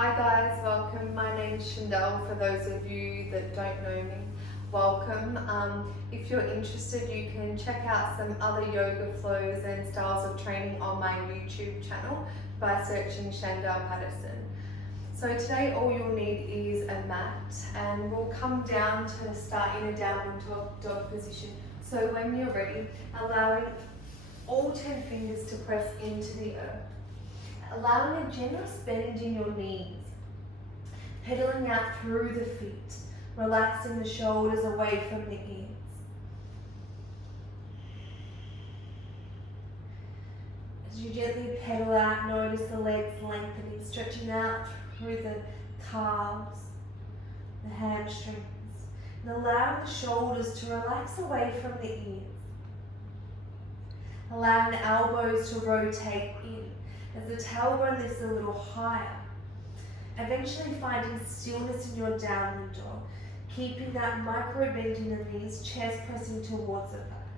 Hi guys, welcome. My name is Shandell. For those of you that don't know me, welcome. If you're interested, you can check out some other yoga flows and styles of training on my YouTube channel by searching Shandell Patterson. So today all you'll need is a mat, and we'll come down to start in a downward dog position. So when you're ready, allowing all 10 fingers to press into the earth. Allowing a generous bend in your knees, pedaling out through the feet, relaxing the shoulders away from the ears. As you gently pedal out, notice the legs lengthening, stretching out through the calves, the hamstrings, and allowing the shoulders to relax away from the ears. Allowing the elbows to rotate in as the tailbone lifts a little higher. Eventually finding stillness in your downward dog, keeping that micro bend in the knees, chest pressing towards the thighs.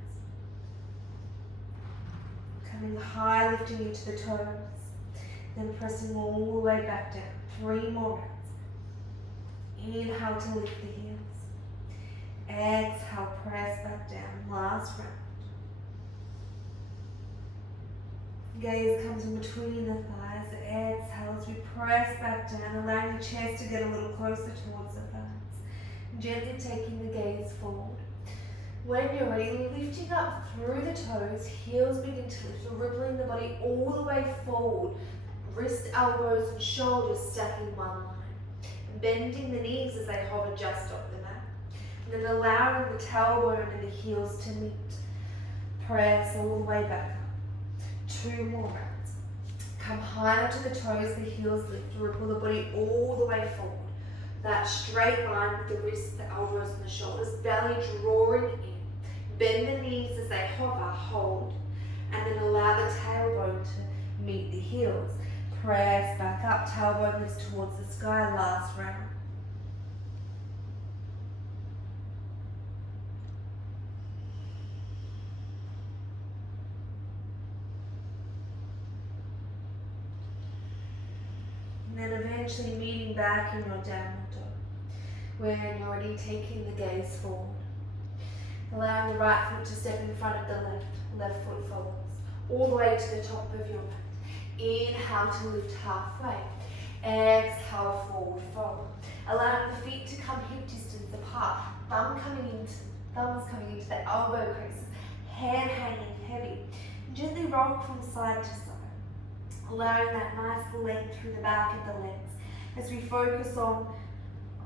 Coming high, lifting into the toes, then pressing all the way back down. 3 more rounds. Inhale to lift the heels. Exhale, press back down. Last round. Gaze comes in between the thighs. Exhale as we press back down, allowing the chest to get a little closer towards the thighs. Gently taking the gaze forward. When you're ready, lifting up through the toes, heels begin to lift, rippling the body all the way forward. Wrist, elbows, and shoulders stacking one line. Bending the knees as they hover just off the mat. And then allowing the tailbone and the heels to meet. Press all the way back up. 2 more rounds. Come higher to the toes, the heels lift, ripple the body all the way forward. That straight line with the wrists, the elbows and the shoulders, belly drawing in. Bend the knees as they hover, hold, and then allow the tailbone to meet the heels. Press back up, tailbone lifts towards the sky, last round. And then eventually meeting back in your downward dog. When you're ready, taking the gaze forward. Allowing the right foot to step in front of the left foot follows. All the way to the top of your mat. Inhale to lift halfway. Exhale, forward fold. Allowing the feet to come hip distance apart. Thumbs coming into the elbow creases. Hand hanging heavy. Gently rock from side to side. Allowing that nice length through the back of the legs as we focus on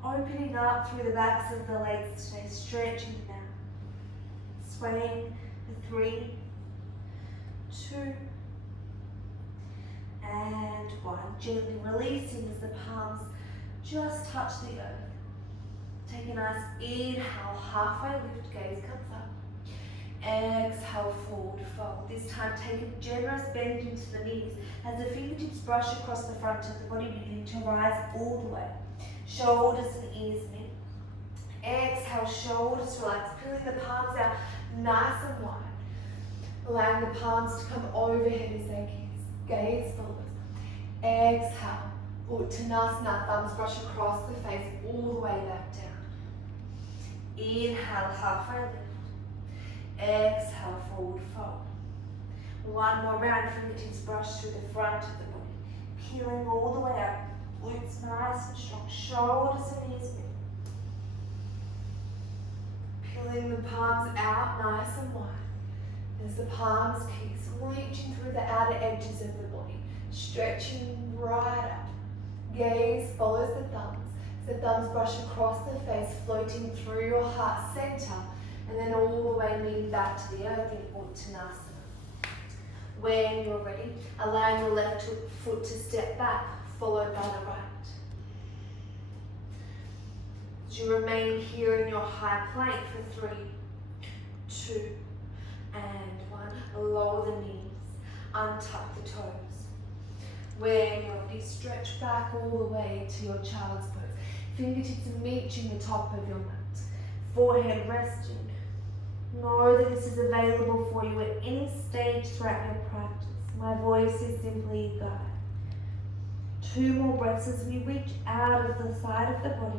opening up through the backs of the legs today, stretching down, swaying for 3, 2, and 1. Gently releasing as the palms just touch the earth. Take a nice inhale, halfway lift, gaze comes up. Exhale, forward fold. This time take a generous bend into the knees as the fingertips brush across the front of the body, beginning to rise all the way. Shoulders and ears meet. Exhale, shoulders relax, peeling the palms out nice and wide. Allowing the palms to come overhead as they gaze forward. Exhale, Uttanasana, thumbs brush across the face all the way back down. Inhale, halfway lift. Exhale, forward fold. 1 more round, fingertips brush through the front of the body. Peeling all the way up. Glutes nice and strong. Shoulders and knees bent. Peeling the palms out nice and wide. As the palms kiss, reaching through the outer edges of the body. Stretching right up. Gaze follows the thumbs. As the thumbs brush across the face, floating through your heart center. And then all the way leaning back to the earth in Uttanasana. When you're ready, allowing the left foot to step back, followed by the right. As you remain here in your high plank for 3, 2, and 1. Lower the knees, untuck the toes. When you're ready, stretch back all the way to your child's pose. Fingertips reaching the top of your mat. Forehead resting. Know that this is available for you at any stage throughout your practice. My voice is simply a guide. 2 more breaths as we reach out of the side of the body.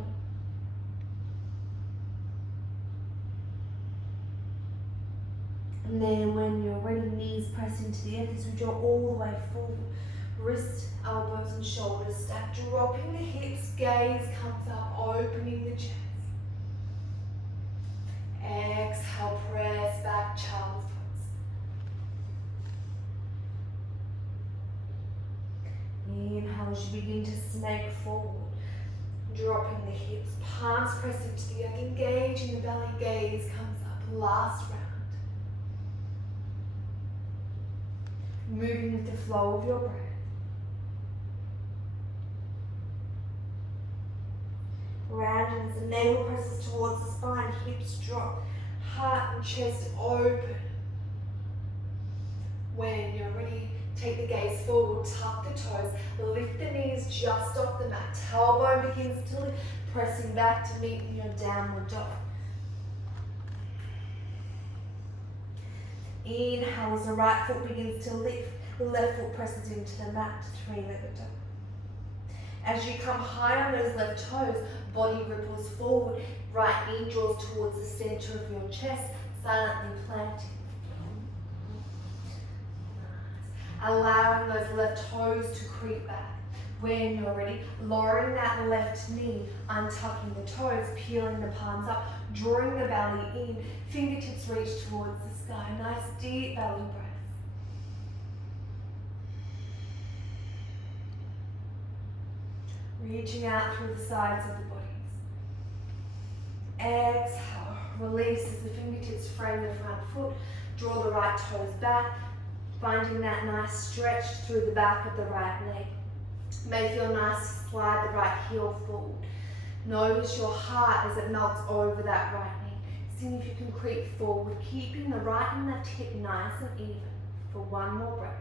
And then when you're ready, knees press into the earth as we draw all the way forward. Wrist, elbows and shoulders stack, dropping the hips, gaze comes up, opening the chest. Exhale, press back, child's pose. Inhale as you begin to snake forward, dropping the hips, palms press into the earth, engaging the belly, gaze comes up, last round. Moving with the flow of your breath. Round as the navel presses towards the spine, hips drop, heart and chest open. When you're ready, take the gaze forward, tuck the toes, lift the knees just off the mat. Tailbone begins to lift, pressing back to meet in your downward dog. Inhale as the right foot begins to lift, the left foot presses into the mat, three-legged dog. As you come high on those left toes, body ripples forward, right knee draws towards the center of your chest, silently planting. Allowing those left toes to creep back. When you're ready, lowering that left knee, untucking the toes, peeling the palms up, drawing the belly in, fingertips reach towards the sky. Nice deep belly breath. Reaching out through the sides of the bodies. Exhale, release as the fingertips frame the front foot, draw the right toes back, finding that nice stretch through the back of the right leg. May feel nice to slide the right heel forward. Notice your heart as it melts over that right knee. See if you can creep forward, keeping the right and left hip nice and even for one more breath.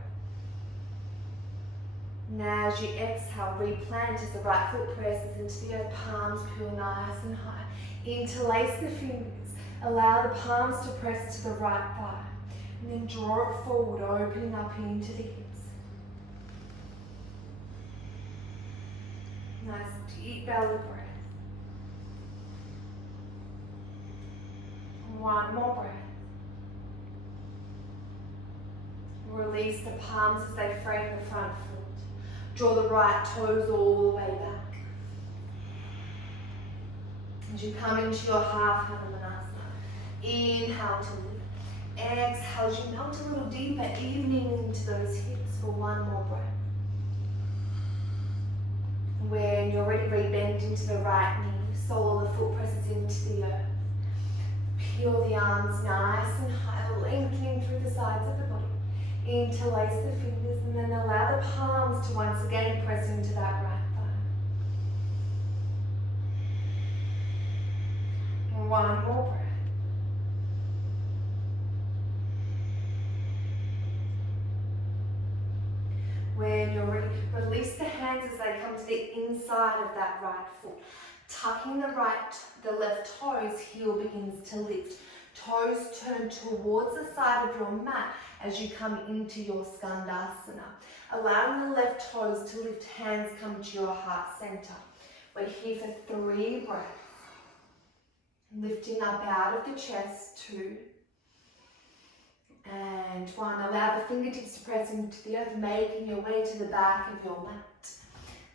Now as you exhale, replant as the right foot presses into the earth, palms peel nice and high. Interlace the fingers, allow the palms to press to the right thigh. And then draw it forward, opening up into the hips. Nice deep belly breath. One more breath. Release the palms as they frame the front foot. Draw the right toes all the way back. As you come into your half Havanasana, inhale to lift. Exhale as you melt a little deeper, evening into those hips for one more breath. When you're ready, rebend into the right knee, sole of the foot presses into the earth. Peel the arms nice and high, lengthening through the sides of the body. Interlace the fingers and then allow the palms to once again press into that right thigh. One more breath. When you're ready, release the hands as they come to the inside of that right foot. Tucking the left toes, heel begins to lift. Toes turn towards the side of your mat as you come into your Skandasana. Allowing the left toes to lift, hands come to your heart center. We're here for 3 breaths. Lifting up out of the chest, 2. And 1. Allow the fingertips to press into the earth, making your way to the back of your mat.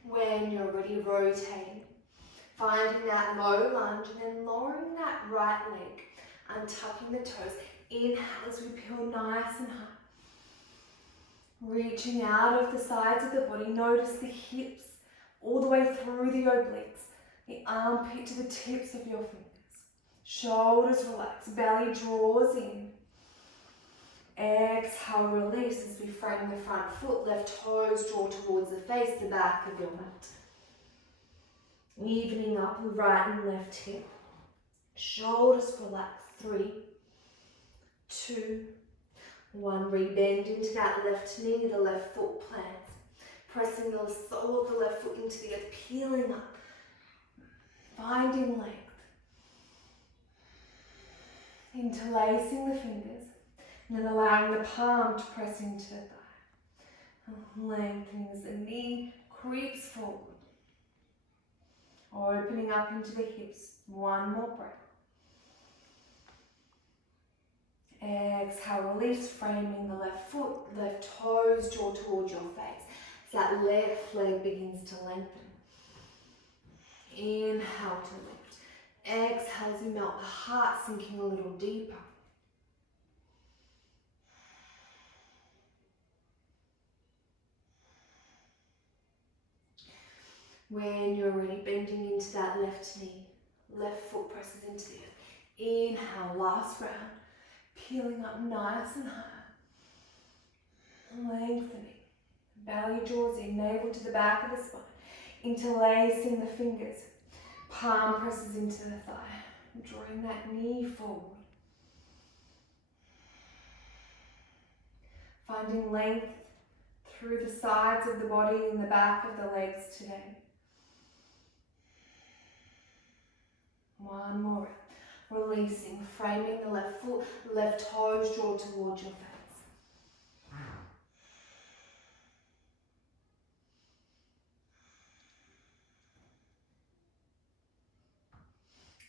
When you're ready, rotating. Finding that low lunge and then lowering that right leg, untucking the toes. Inhale as we peel nice and high. Reaching out of the sides of the body, notice the hips all the way through the obliques, the armpit to the tips of your fingers. Shoulders relax, belly draws in. Exhale, release as we frame the front foot, left toes draw towards the face, the back of your mat. Evening up the right and left hip. Shoulders relax, 3, 2, 1. Rebend into that left knee, the left foot plants. Pressing the sole of the left foot into the earth, peeling up. Finding length. Interlacing the fingers. And then allowing the palm to press into the thigh. Lengthening as the knee creeps forward. Opening up into the hips. One more breath. Exhale, release, framing the left foot, left toes draw towards your face. So that left leg begins to lengthen. Inhale to lift. Exhale as you melt the heart, sinking a little deeper. When you're ready, bending into that left knee, left foot presses into the earth. Inhale, last round. Peeling up nice and high. Lengthening. Belly draws in, navel to the back of the spine. Interlacing the fingers. Palm presses into the thigh. Drawing that knee forward. Finding length through the sides of the body and the back of the legs today. One more. Releasing, framing the left foot, left toes draw towards your face.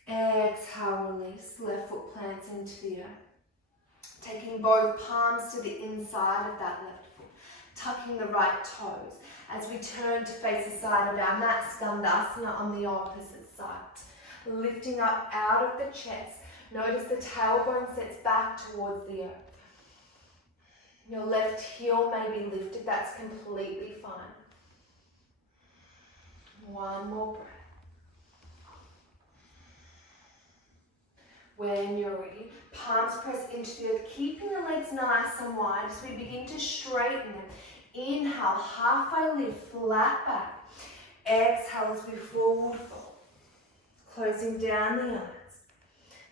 Exhale, release, left foot plants into the earth. Taking both palms to the inside of that left foot, tucking the right toes as we turn to face the side of our mat, Skandasana on the opposite side. Lifting up out of the chest. Notice the tailbone sets back towards the earth. Your left heel may be lifted, that's completely fine. One more breath. When you're ready, palms press into the earth, keeping the legs nice and wide as we begin to straighten them. Inhale, halfway lift, flat back. Exhale as we forward fold. Closing down the eyes.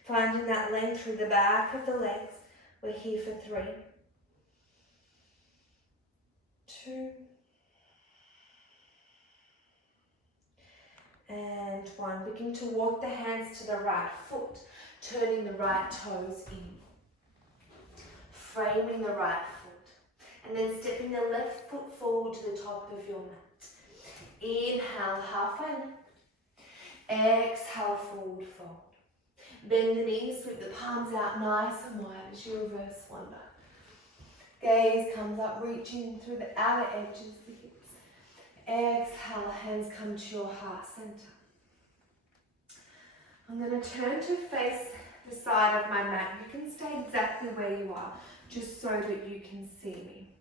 Finding that length through the back of the legs. We're here for 3, 2, and 1. Begin to walk the hands to the right foot, turning the right toes in. Framing the right foot. And then stepping the left foot forward to the top of your mat. Inhale, halfway lift. Exhale, forward fold. Bend the knees, sweep the palms out nice and wide as you reverse wonder. Gaze comes up, reaching through the outer edges of the hips. Exhale, hands come to your heart center. I'm going to turn to face the side of my mat. You can stay exactly where you are, just so that you can see me.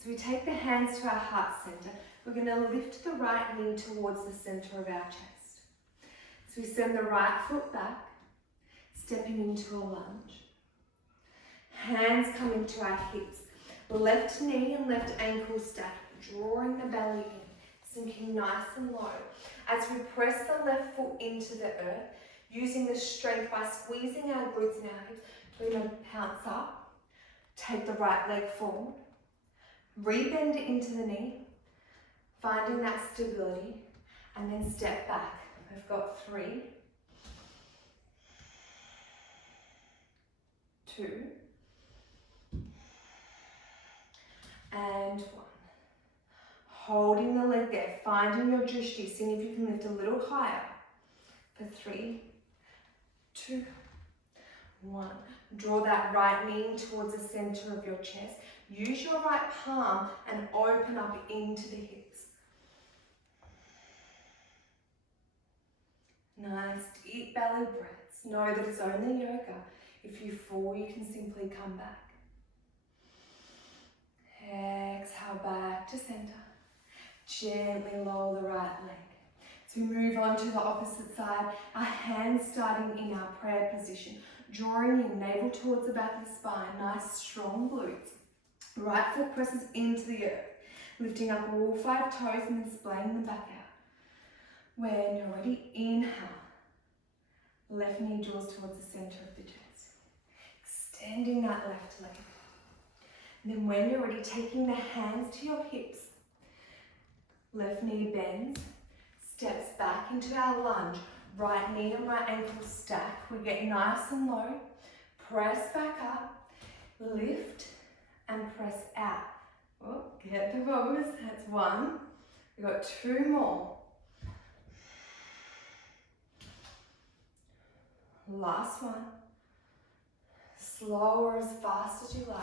So we take the hands to our heart center. We're going to lift the right knee towards the center of our chest. So we send the right foot back, stepping into a lunge. Hands coming to our hips. Left knee and left ankle stack, drawing the belly in, sinking nice and low. As we press the left foot into the earth, using the strength by squeezing our glutes and our hips, we're going to pounce up, take the right leg forward, rebend it into the knee, finding that stability, and then step back. We've got 3, 2, and 1. Holding the leg there, finding your drishti, seeing if you can lift a little higher. For 3, 2, 1. Draw that right knee towards the center of your chest. Use your right palm and open up into the hips. Nice deep belly breaths. Know that it's only yoga. If you fall, you can simply come back. Exhale back to center. Gently lower the right leg. So we move on to the opposite side. Our hands starting in our prayer position. Drawing in, navel towards the back of the spine. Nice strong glutes. Right foot presses into the earth. Lifting up all 5 toes and then splaying them back out. When you're ready, inhale. Left knee draws towards the center of the chest. Extending that left leg. And then when you're ready, taking the hands to your hips. Left knee bends, steps back into our lunge. Right knee and right ankle stack. We get nice and low. Press back up. Lift and press out. Oh, get the pose. That's 1. We've got 2 more. Last one. Slower, as fast as you like.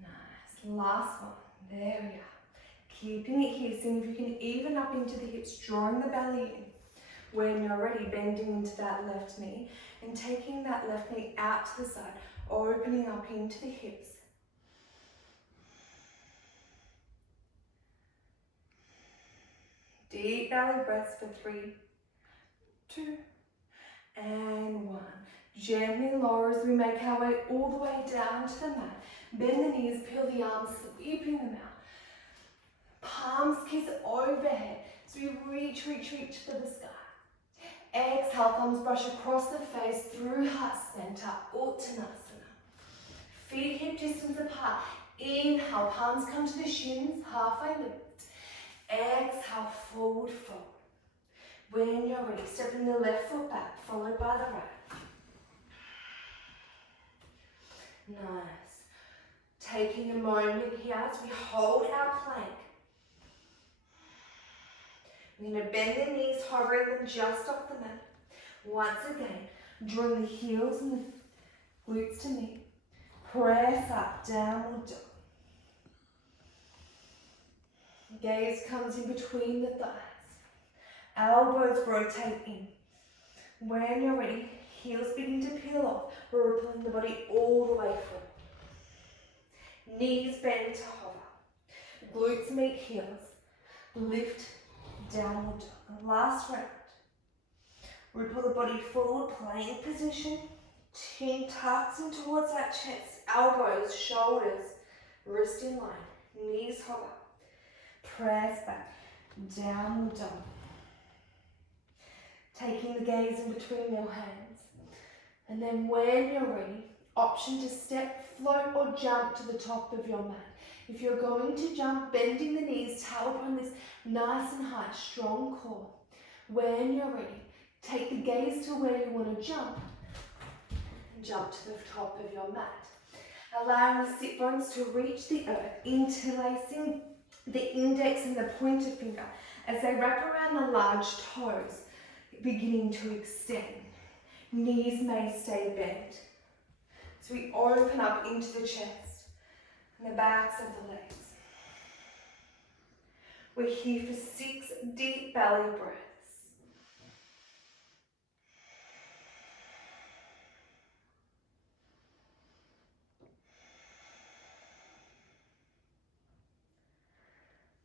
Nice. Last one. There we are. Keeping it here, seeing if you can even up into the hips, drawing the belly in. When you're ready, bending into that left knee and taking that left knee out to the side, opening up into the hips. Deep belly breaths for 3, 2, and 1. Gently lower as we make our way all the way down to the mat. Bend the knees, peel the arms, sweeping them out. Palms kiss overhead. So we reach for the sky. Exhale, thumbs brush across the face through heart center, Uttanasana. Feet hip distance apart. Inhale, palms come to the shins, halfway lift. Exhale, forward fold. When you're ready, stepping the left foot back, followed by the right. Nice. Taking a moment here as we hold our plank. We're going to bend the knees, hovering them just off the mat. Once again, drawing the heels and the glutes to meet. Press up, downward dog. Gaze comes in between the thighs. Elbows rotate in. When you're ready, heels begin to peel off. We're pulling the body all the way forward. Knees bend to hover. Glutes meet heels. Lift, downward dog. Last round. We pull the body forward, plank position. Chin tucks in towards that chest. Elbows, shoulders, wrist in line. Knees hover. Press back. Downward dog. Taking the gaze in between your hands. And then when you're ready, option to step, float or jump to the top of your mat. If you're going to jump, bending the knees, tailbone this nice and high, strong core. When you're ready, take the gaze to where you want to jump and jump to the top of your mat. Allowing the sit bones to reach the earth, interlacing the index and the pointer finger as they wrap around the large toes, beginning to extend. Knees may stay bent. So we open up into the chest and the backs of the legs. We're here for 6 deep belly breaths.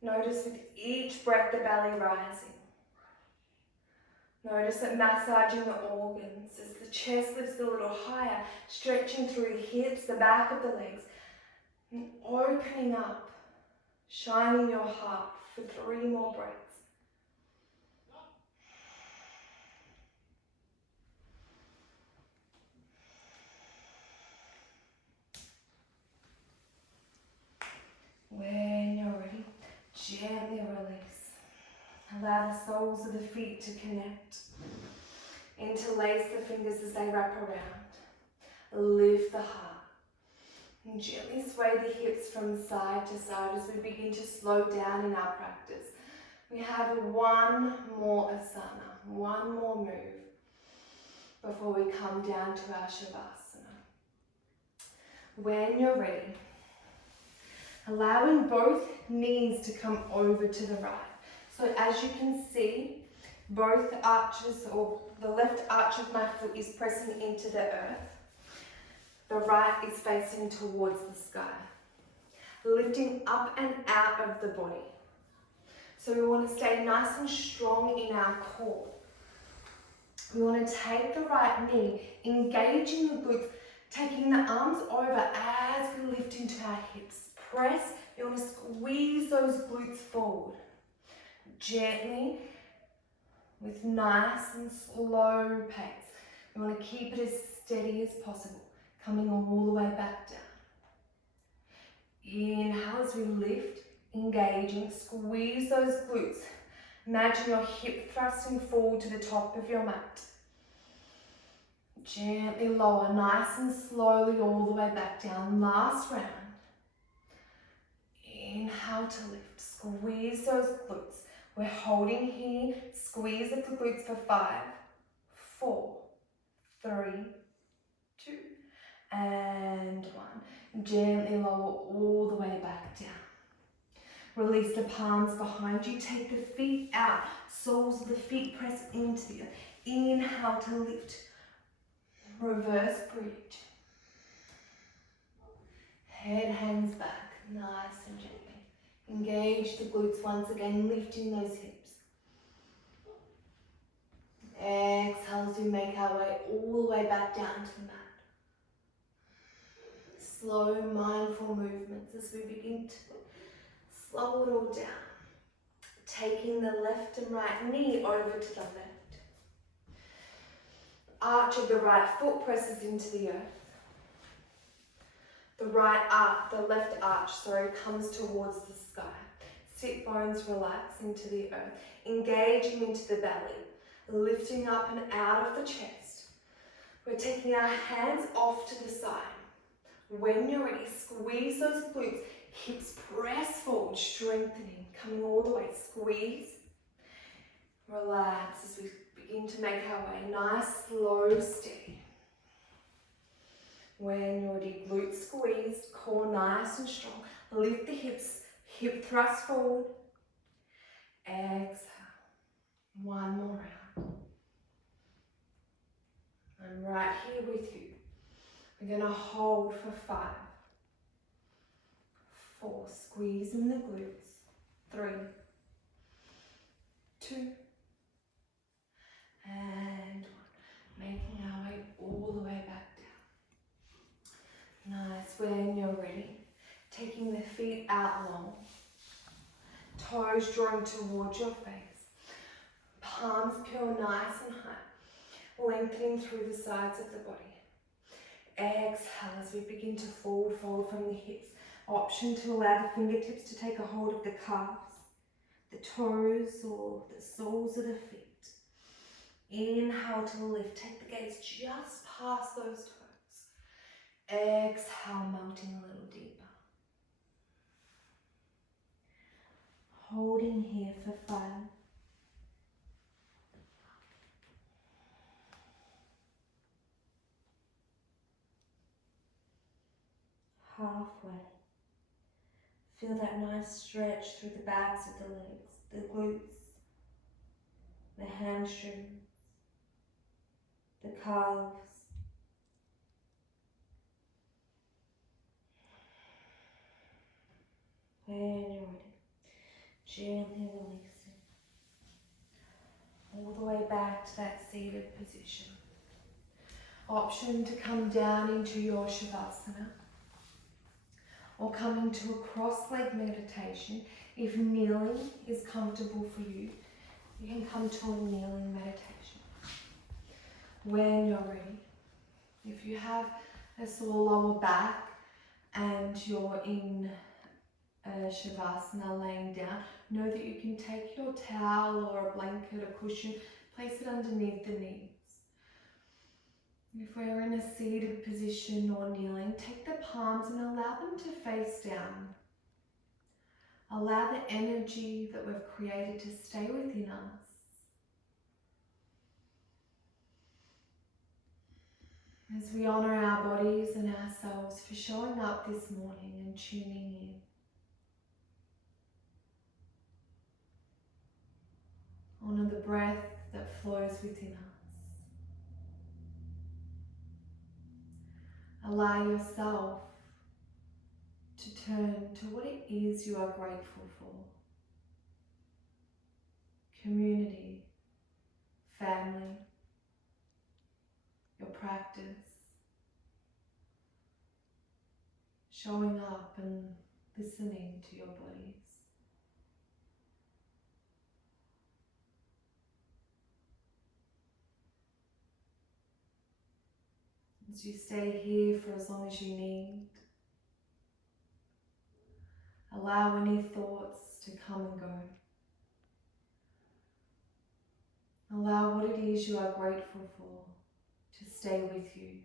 Notice with each breath the belly rising. Notice it massaging the organs as the chest lifts a little higher, stretching through the hips, the back of the legs, and opening up, shining your heart for 3 more breaths. When you're ready, gently release. Allow the soles of the feet to connect. Interlace the fingers as they wrap around. Lift the heart. And gently sway the hips from side to side as we begin to slow down in our practice. We have 1 more asana, 1 more move before we come down to our shavasana. When you're ready, allowing both knees to come over to the right. So as you can see, both arches, or the left arch of my foot is pressing into the earth. The right is facing towards the sky. Lifting up and out of the body. So we want to stay nice and strong in our core. We want to take the right knee, engaging the glutes, taking the arms over as we lift into our hips. Press, you want to squeeze those glutes forward. Gently, with nice and slow pace. We want to keep it as steady as possible, coming all the way back down. Inhale as we lift, engaging, squeeze those glutes. Imagine your hip thrusting forward to the top of your mat. Gently lower, nice and slowly all the way back down. Last round. Inhale to lift. Squeeze those glutes. We're holding here. Squeeze the glutes for 5, 4, 3, 2, and 1. Gently lower all the way back down. Release the palms behind you. Take the feet out. Soles of the feet press into the earth. Inhale to lift. Reverse bridge. Head hangs back, nice and gently. Engage the glutes once again, lifting those hips. Exhale as we make our way all the way back down to the mat. Slow, mindful movements as we begin to slow it all down. Taking the left and right knee over to the left. Arch of the right foot presses into the earth. The left arch, comes towards the sky. Sit bones relax into the earth, engaging into the belly, lifting up and out of the chest. We're taking our hands off to the side. When you're ready, squeeze those glutes, hips press forward, strengthening, coming all the way. Squeeze, relax as we begin to make our way. Nice, slow, steady. When you're ready, glutes squeezed, core nice and strong. Lift the hips, hip thrust forward. Exhale. One more round. I'm right here with you. We're going to hold for 5, 4, squeezing the glutes. 3, 2, and 1. Making our way all the way back down. Nice. When you're ready, taking the feet out long. Toes drawing towards your face. Palms curl nice and high. Lengthening through the sides of the body. Exhale as we begin to forward fold from the hips. Option to allow the fingertips to take a hold of the calves, the toes or the soles of the feet. Inhale to lift. Take the gaze just past those toes. Exhale, melting a little deeper. Holding here for 5. Halfway. Feel that nice stretch through the backs of the legs, the glutes, the hamstrings, the calves. When you're ready, gently releasing. All the way back to that seated position. Option to come down into your Shavasana. Or come into a cross-leg meditation. If kneeling is comfortable for you, you can come to a kneeling meditation. When you're ready, if you have a sore lower back and you're in a Shavasana laying down, know that you can take your towel or a blanket or cushion, place it underneath the knees. If we're in a seated position or kneeling, take the palms and allow them to face down. Allow the energy that we've created to stay within us. As we honour our bodies and ourselves for showing up this morning and tuning in. Honour the breath that flows within us. Allow yourself to turn to what it is you are grateful for. Community, family, your practice, showing up and listening to your bodies. As you stay here for as long as you need, allow any thoughts to come and go. Allow what it is you are grateful for to stay with you.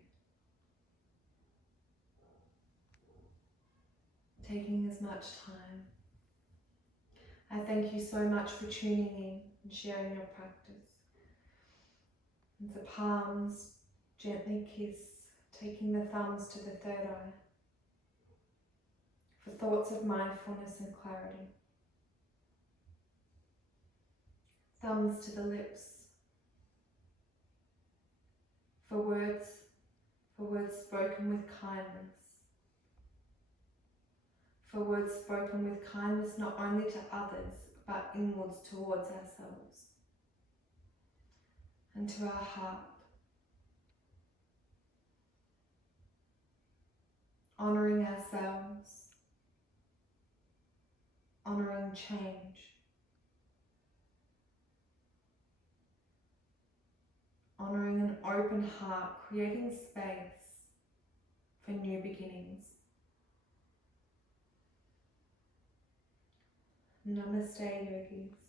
Taking as much time I thank you so much for tuning in and sharing your practice. And the palms gently kiss, taking the thumbs to the third eye for thoughts of mindfulness and clarity. Thumbs to the lips for words spoken with kindness. For words spoken with kindness not only to others, but inwards towards ourselves and to our heart. Honouring ourselves, honouring change, honouring an open heart, creating space for new beginnings. Namaste, yogis.